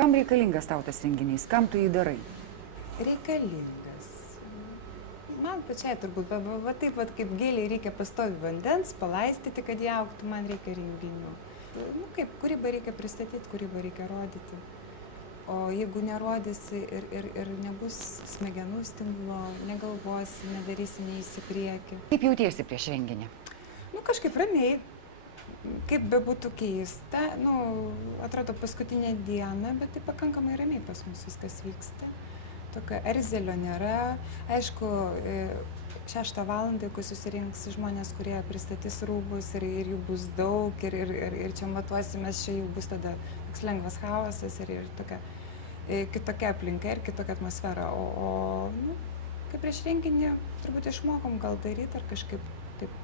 Kam reikalingas tau tas renginys? Kam tu jį darai? Reikalingas. Man pačiai turbūt, va taip, va, kaip gėliai reikia pastovi vandens, palaistyti, kad jie augtų, man reikia renginių. Nu kaip, kūrybą reikia pristatyti, kūrybą reikia rodyti. O jeigu nerodysi ir nebus smegenų stimulo, negalvosi, nedarysi, neįsi prieki. Kaip jautiesi prieš renginį? Nu kažkaip ramiai. Kaip bebūtų keista, nu, atrodo paskutinė diena, bet tai pakankamai ramiai pas mus viskas vyksta. Tokio erzelio nėra. Aišku, 6 valandą, jeigu susirinks žmonės, kurie pristatys rūbus ir jų bus daug ir čia matuosimės, čia jau bus tada toks lengvas chaosas ir tokia kitokia aplinka ir kitokia atmosfera. O nu, kaip prieš renginį turbūt išmokom gal daryti ar kažkaip taip.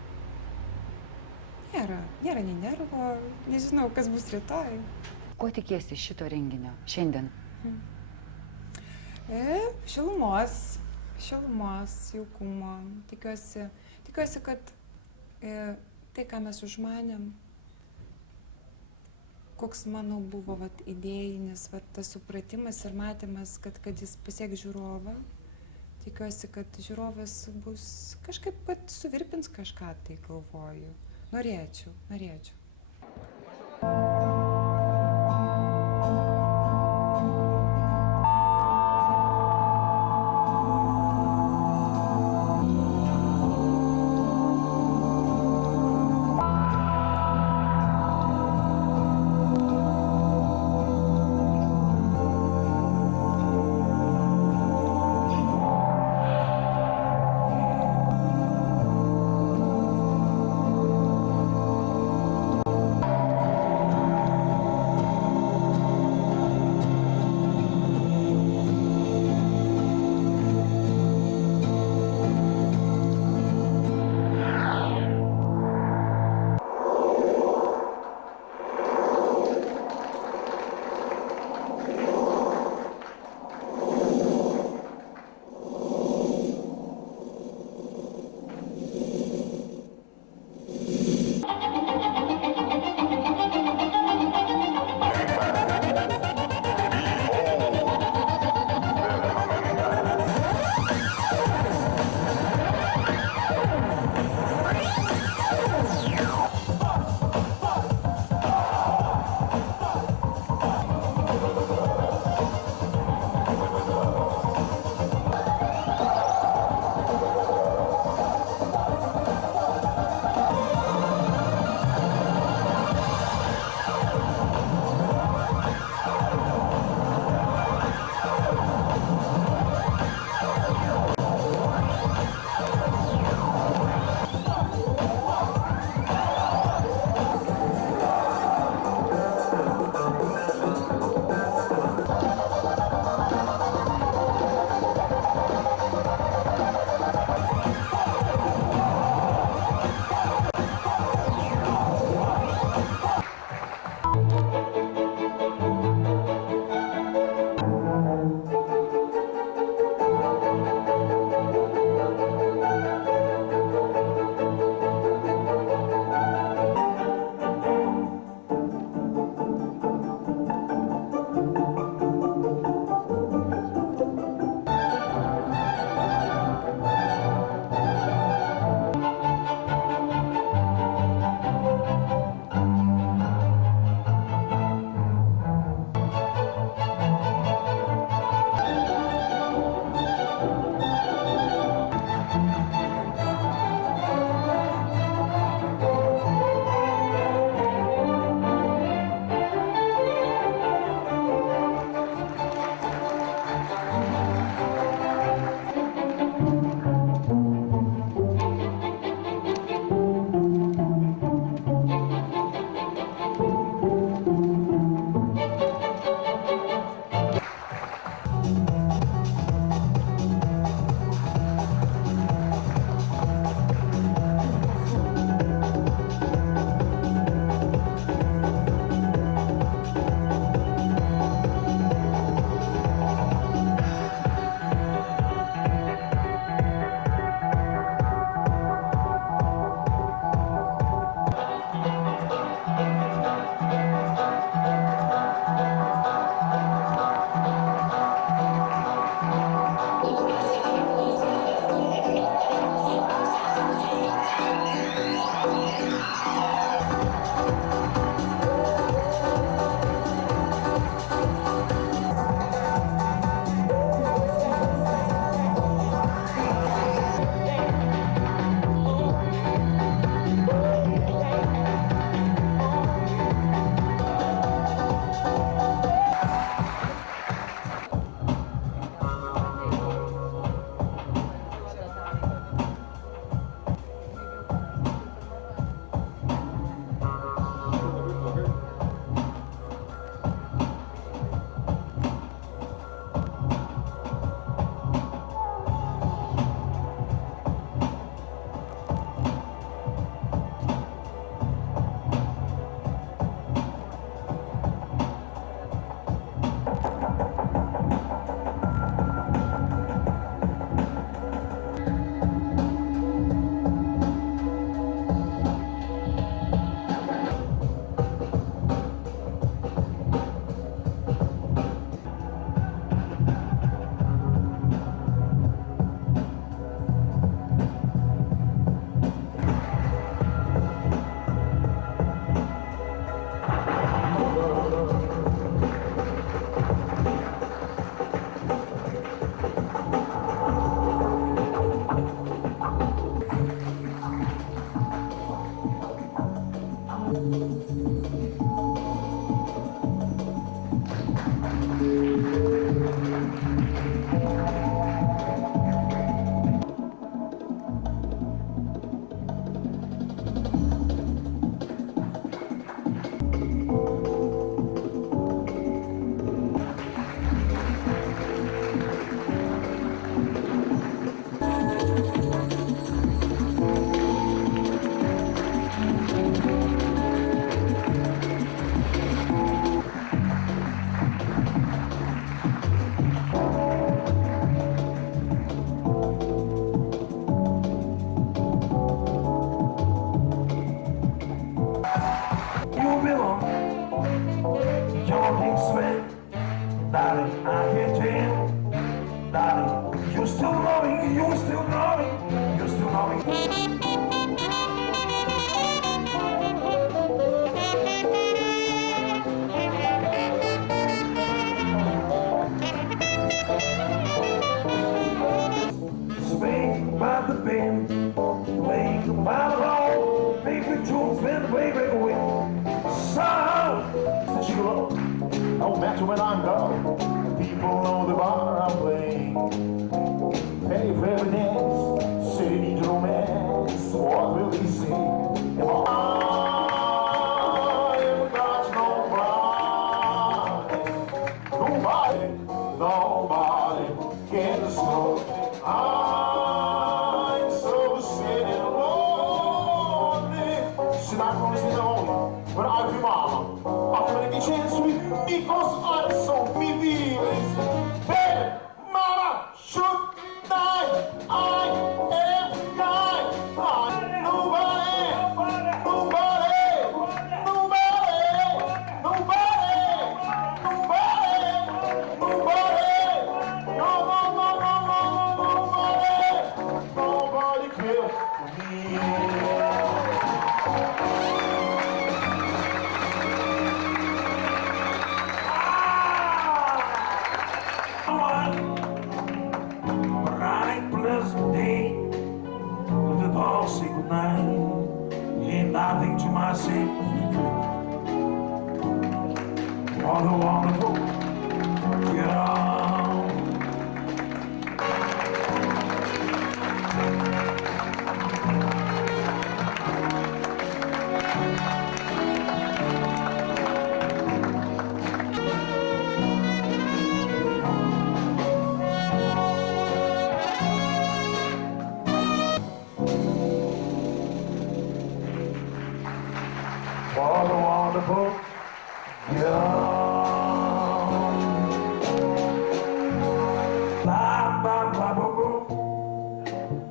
Nėra nei nervo, nežinau, kas bus rytoj. Ko tikiesi iš šito renginio šiandien? Šilumos, jaukumo. Tikiuosi, kad tai, ką mes užmanėm, koks mano buvo idėjinis tas supratimas ir matymas, kad jis pasieks žiūrovą. Tikiuosi, kad žiūrovas bus kažkaip suvirpins kažką, tai galvoju. Norėčiau. Swing by the bend, playing by the road, baby tunes been way, way away. Sound Since you love, no matter when I'm gone, people know the bar I'm playing. Pay for every dance, city needs romance. What will they say? If I ever got nobody, nobody can slow. I'm so sad and lonely. Should I promise you lonely? But I'll be mama. I'm gonna get chance with me because I'm so me. Baby, mama, should I am nine. Nobody cares for me. Bright, pleasant day, with the ball say goodnight, and I think to myself, what a wonderful get on. What a wonderful get on. La la la boo boo,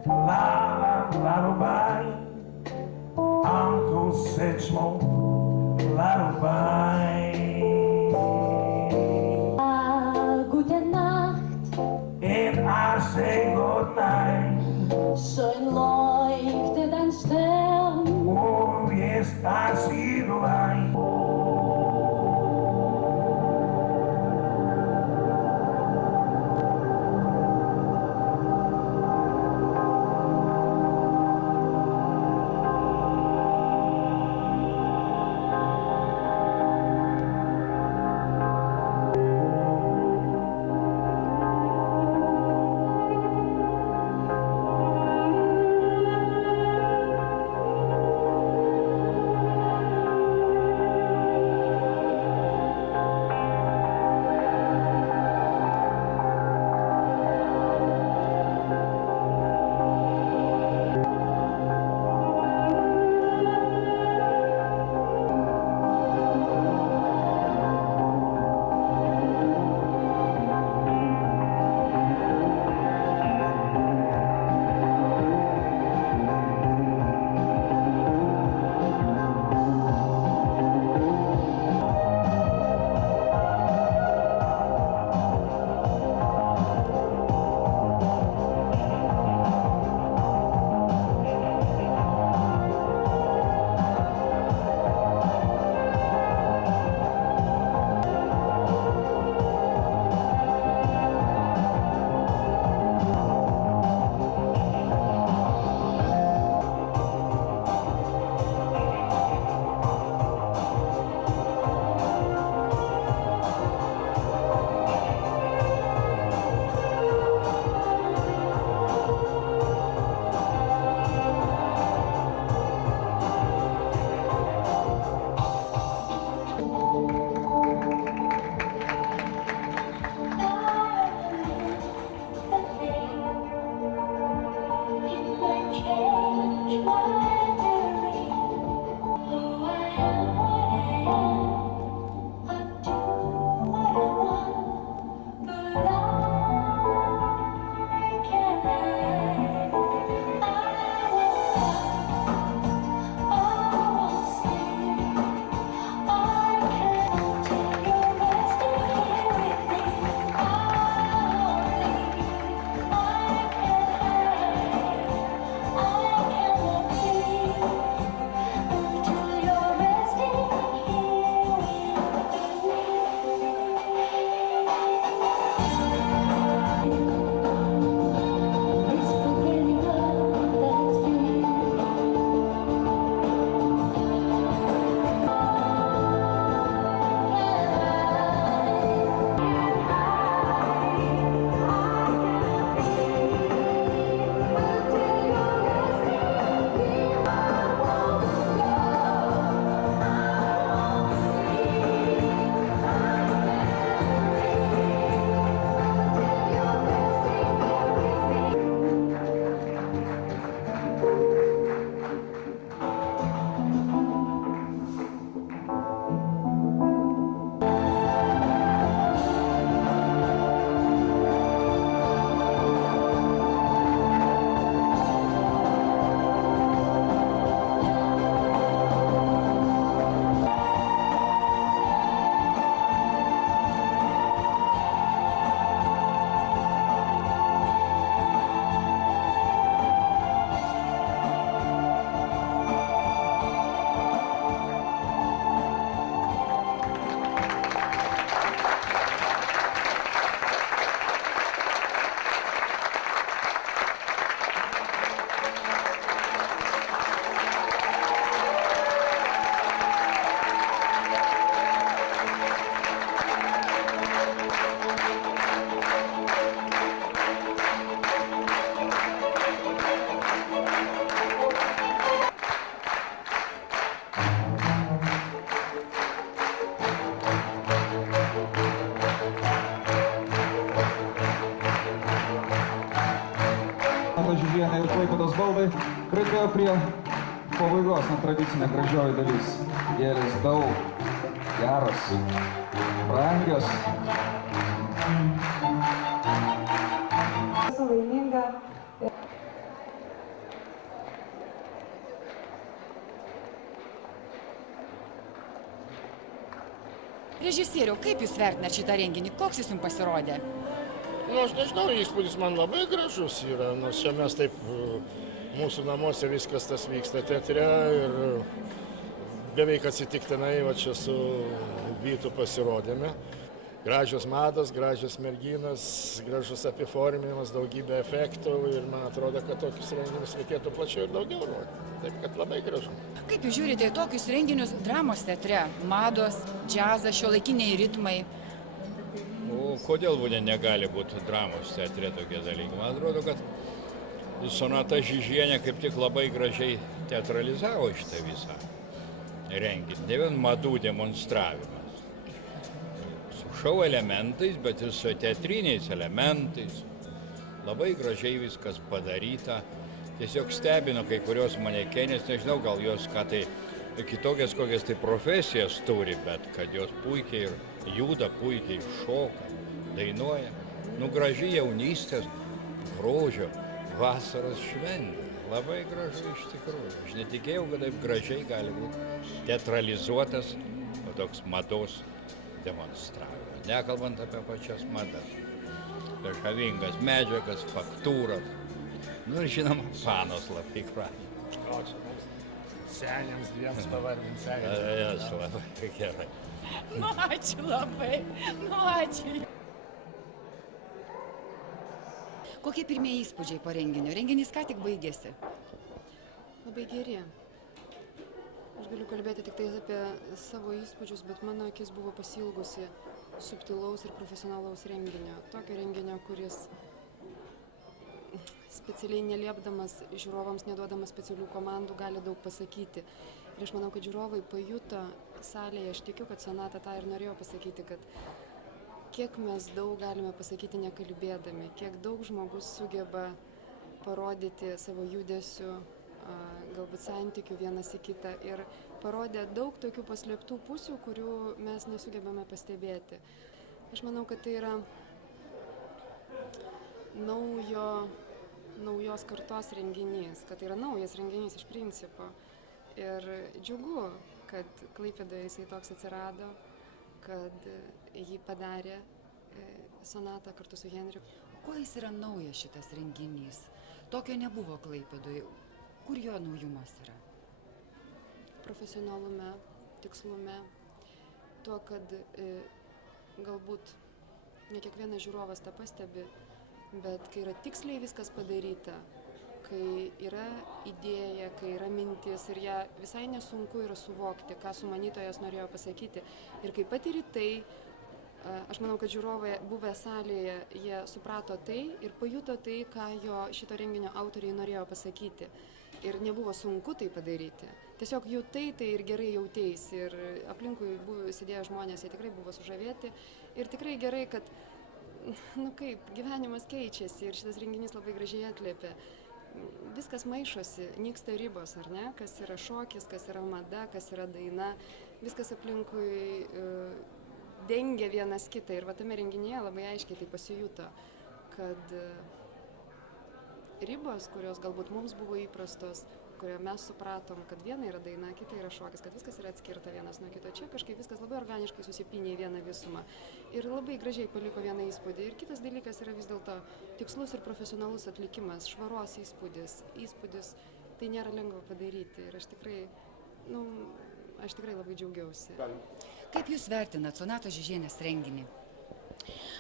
la la la bye. Uncle Satchmo, la bye. Gute Nacht, And I say good night. schön leuchtet ein Stern. Oh yes, I see the light. Operos baldai priartėjo prie pabaigos, tradicinė gražioji dalis. Gėlės daug, geros, brangios. Esu laiminga. Režisieriau, kaip Jūs vertinat šitą renginį? Koks Jis Jums pasirodė? Nu, aš nežinau, įspūdis man labai gražus yra, nors čia mes taip, mūsų namuose viskas tas vyksta teatre ir beveik atsitiktinai va čia su Vytu pasirodėme. Gražios mados, gražios merginos, gražus apiforminimas, daugybė efektų ir man atrodo, kad tokius renginius reikėtų plačiau ir daugiau rodyti. Taip, kad labai gražu. Kaip Jūs žiūrite į tokius renginius dramos teatre? Mados, džiazas, šiuolaikiniai ritmai. O kodėl negali būti dramos teatre tokie dalykai? Man atrodo, kad Sonata Žižienė kaip tik labai gražiai teatralizavo šitą visą renginį. Ne vien madų demonstravimas. Su šou elementais, bet ir su teatriniais elementais. Labai gražiai viskas padaryta. Tiesiog stebino kai kurios manekenės, nežinau, gal jos ką tai kitokias kokias tai profesijas turi, bet kad jos puikiai ir juda, puikiai šoka, dainuoja. Nu, graži jaunystės, grožio, vasaros šventė. Labai gražu iš tikrųjų. Aš netikėjau, kad taip gražiai gali būti teatralizuotas toks mados demonstravimas. Nekalbant apie pačias madas. Žavingas medžiagas, faktūras. Nu ir žinoma, panos labai gražiai. O čia mums seniams dviems pavardinti sekantį. Jas labai gerai. Nu, ačiū labai. Nu, ačiū. Kokie pirmieji įspūdžiai po renginio? Renginys ką tik baigėsi. Labai geri. Aš galiu kalbėti tik tai apie savo įspūdžius, bet mano akis buvo pasiilgusi subtilaus ir profesionalaus renginio. Tokio renginio, kuris specialiai neliepdamas žiūrovams, neduodamas specialių komandų, gali daug pasakyti. Ir aš manau, kad žiūrovai pajuto salėje, aš tikiu, kad Sonata tą ir norėjo pasakyti, kad kiek mes daug galime pasakyti nekalbėdami, kiek daug žmogus sugeba parodyti savo judesių, galbūt santykių vienas į kitą ir parodė daug tokių paslėptų pusių, kurių mes nesugebame pastebėti. Aš manau, kad tai yra naujos kartos renginys, kad tai yra naujas renginys iš principo. Ir džiugu, kad Klaipėdoje jisai toks atsirado, kad jį padarė Sonata kartu su Henriku. Kuo jis yra naujas šitas renginys? Tokio nebuvo Klaipėdoje. Kur jo naujumas yra? Profesionalume, tikslume, tuo, kad galbūt ne kiekvienas žiūrovas tą pastebi, bet kai yra tiksliai viskas padaryta, kai yra idėja, kai yra mintis ir ją visai nesunku yra suvokti, ką sumanytojas norėjo pasakyti. Ir kai patiri tai, aš manau, kad žiūrovai buvę salėje, jie suprato tai ir pajuto tai, ką jo šito renginio autoriai norėjo pasakyti. Ir nebuvo sunku tai padaryti. Tiesiog jutai tai ir gerai jauteisi. Ir aplinkui sėdėjo žmonės, jie tikrai buvo sužavėti. Ir tikrai gerai, kad, gyvenimas keičiasi ir šitas renginys labai gražiai atliepia. Viskas maišosi, nyksta ribos, ar ne? Kas yra šokis, kas yra mada, kas yra daina. Viskas aplinkui dengia vienas kitą. Ir va tame renginyje labai aiškiai tai pasijuto, kad ribos, kurios galbūt mums buvo įprastos, kurio mes supratom, kad viena yra daina, kita yra šokis, kad viskas yra atskirta vienas nuo kito. Čia kažkaip viskas labai organiškai susipynė į vieną visumą. Ir labai gražiai paliko vieną įspūdį. Ir kitas dalykas yra vis dėlto tikslus ir profesionalus atlikimas, švaros įspūdis. Įspūdis tai nėra lengva padaryti. Ir aš tikrai labai džiaugiausi. Kaip Jūs vertinat Sonatos Žižienės renginį?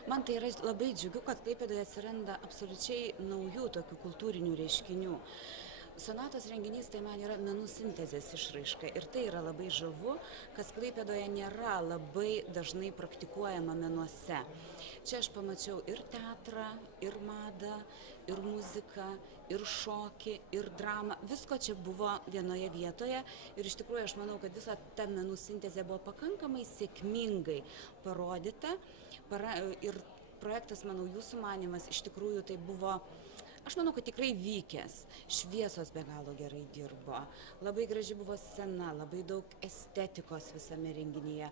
Man tai yra labai džiugu, kad Klaipėdoje atsiranda absoliučiai naujų tokių kultūrinių reiškinių. Sonatos renginys tai man yra menų sintezės išraiška ir tai yra labai žavu, kas Klaipėdoje nėra labai dažnai praktikuojama menuose. Čia aš pamačiau ir teatrą, ir madą, ir muziką, ir šokį, ir dramą. Visko čia buvo vienoje vietoje ir iš tikrųjų aš manau, kad visa ta menų sintezė buvo pakankamai sėkmingai parodyta. Ir projektas, manau, jūsų manymas iš tikrųjų tai buvo Aš manau, kad tikrai vykęs, šviesos be galo gerai dirbo, labai graži buvo scena, labai daug estetikos visame renginyje.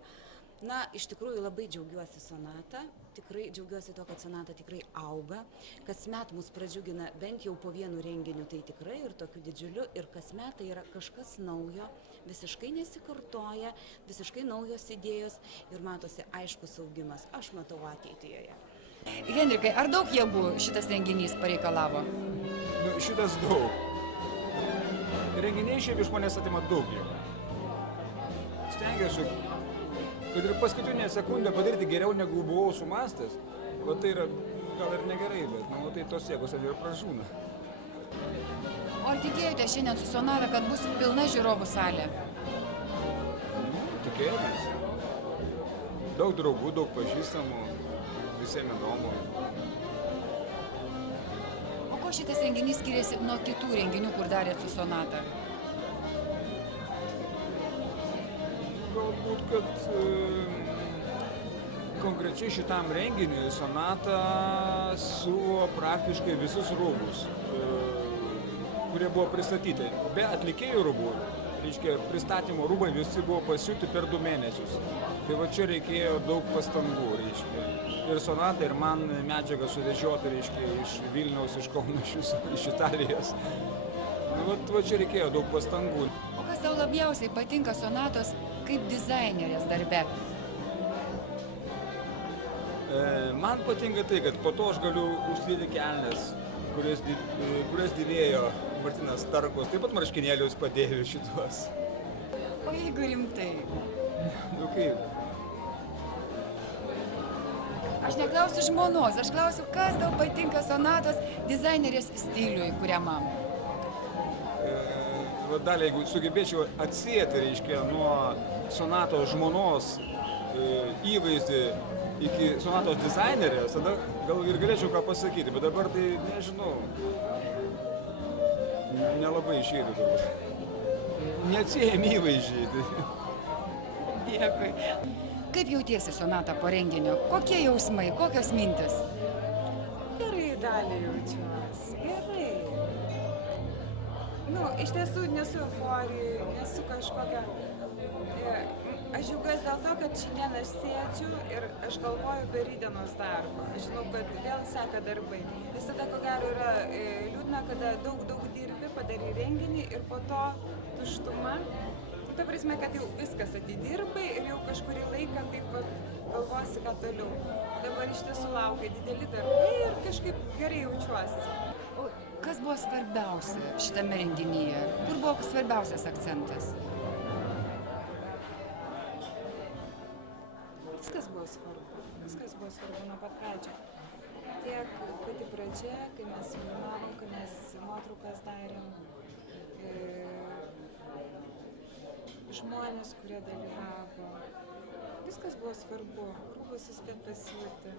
Na, iš tikrųjų labai džiaugiuosi Sonata, tikrai džiaugiuosi to, kad Sonata tikrai auga, kasmet mus pradžiugina bent jau po vienu renginiu, tai tikrai ir tokiu didžiuliu, ir kasmet tai yra kažkas naujo, visiškai nesikartoja, visiškai naujos idėjos ir matosi aiškus augimas, aš matau ateitį joje. Henrikai, ar daug jėgų šitas renginys pareikalavo? Nu, šitas daug. Renginiai šiaip iš manęs atima daug jėgų. Stengiuosi, kad ir paskutinę sekundę padaryti geriau negu buvau sumastęs. Va tai yra gal ir negerai, bet nu, tai tos jėgos ir pražūna. O ar tikėjote šiandien su Sonata, kad bus pilna žiūrovų salė? Tikėjomės. Daug draugų, daug pažįstamų, visiems įdomu. O ko šitas renginys skiriasi nuo kitų renginių, kur darėt su Sonata? Galbūt, kad konkrečiai šitam renginiui Sonata siuvo praktiškai visus rūbus, kurie buvo pristatyti. Be atlikėjų rūbų, reiškia, pristatymo rūbai visi buvo pasiūti per 2 mėnesius. Tai va čia reikėjo daug pastangų, reiškia. Ir Sonata, ir man medžiagą suvežioti, reiškia, iš Vilniaus, iš Kauno, iš Italijos. Va čia reikėjo daug pastangų. O kas tau labiausiai patinka Sonatos kaip dizainerės darbe? Man patinka tai, kad po to aš galiu užsidėti kelnes, kurias dėvėjo Martynas Starkus, taip pat marškinėlius padėjau šituos. O jeigu rimtai? Nu kaip? Aš neklausiu žmonos, aš klausiu, kas tau patinka Sonatos dizainerės stiliui kuriamam. Dalį, jeigu sugebėčiau atsieti, reiškia, nuo Sonatos žmonos įvaizdį iki Sonatos dizainerės, tada gal ir galėčiau ką pasakyti, bet dabar tai nežinau, nelabai išeitų dabar. Neatsiejami įvaizdžiai. Dėkui. Kaip jautiesi, Sonata, po renginio? Kokie jausmai, kokios mintis? Gerai, dalį jaučiuosi, gerai. Nu, iš tiesų nesu euforijai, nesu kažkokia. Aš džiaugiuosi dėl to, kad šiandien aš sėdžiu ir aš galvoju apie rytdienos darbą. Aš žinau, kad vėl seka darbai. Visada, ko gero, yra liūdna, kada daug dirbi, padarai renginį ir po to tuštuma. Ta prasme, kad jau viskas atidirbai ir jau kažkurį laiką taip galvosi, ką toliau. Dabar iš tiesų laukia dideli darbai ir kažkaip gerai jaučiuosi. O kas buvo svarbiausia šitame renginyje? Kur buvo svarbiausias akcentas? Viskas buvo svarbu nuo pat pradžio. Tiek pati pradžia, kai mes filmavom, kai mes nuotraukas darėm, žmonės, kurie dalyvavo. Viskas buvo svarbu, rūbus suspėt pasiūti,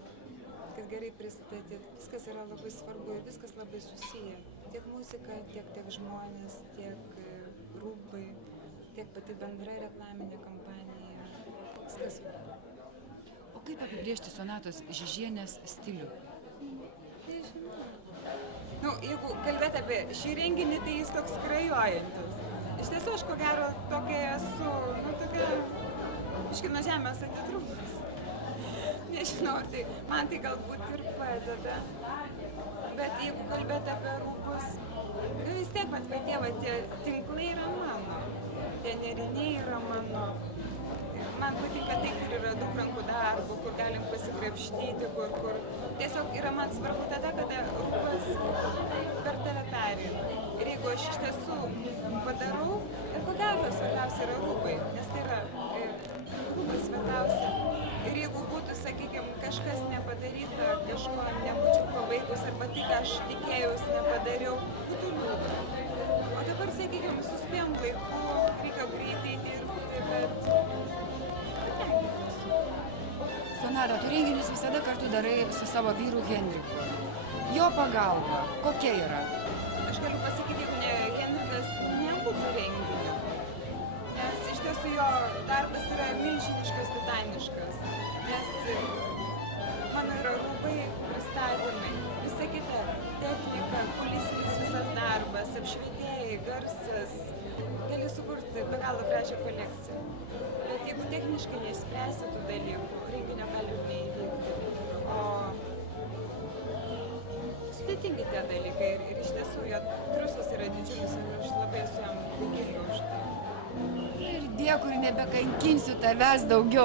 kad gerai pristatyti. Viskas yra labai svarbu ir viskas labai susiję. Tiek muzika, tiek žmonės, tiek rūbai, tiek pati bendra reklaminė kampanija. Viskas svarbu. O kaip apibrėžti Sonatos Žižienės stilių? Nežinau. Nu, jeigu kalbėt apie šį renginį, tai jis toks skrajojantis. Iš tiesų, aš ko gero tokia esu, nu, tokia, biškį nuo žemės atitrūkus. Nežinau, tai man tai galbūt ir padeda. Bet jeigu kalbėt apie rūbus, vis tiek pat tie tinklai yra mano, tie nėriniai yra mano. Man patinka tai, kur yra daug rankų darbų, kur galim pasikrapštyti, kur tiesiog yra man svarbu tada, kada rūbas per tave pereina. Ir jeigu aš iš tiesų padarau, ir ko gero svarbiausia yra rūbai, nes tai yra rūbai svarbiausia. Ir jeigu būtų, sakykime, kažkas nepadaryta, kažko nebūčiau pabaigus, arba tai, ką aš tikėjausi, nepadariau, būtų liūdna. O dabar, sakykime, suspėjom laiku, reikia greitai dirbti, bet Sonata, tu renginius visada kartu darai su savo vyru Henriku. Jo pagalba kokia yra? Aš galiu pasakyti, jeigu ne Henrikas, nebūtų renginio. Nes iš tiesų jo darbas yra milžiniškas, titaniškas. Nes mano yra rūbai, pristatymai, visa kita, technika, apšvietėjai, garsas, gali sukurti be galo gražią kolekciją. Bet jeigu techniškai neišspręsi tų dalykų, renginio gali ir neįvykti. O sudėtingi tie dalykai ir iš tiesų jo triūsas yra didžiulis ir aš labai esu jam dėkinga už tai. Ir dėkui, nebekankinsiu tavęs daugiau.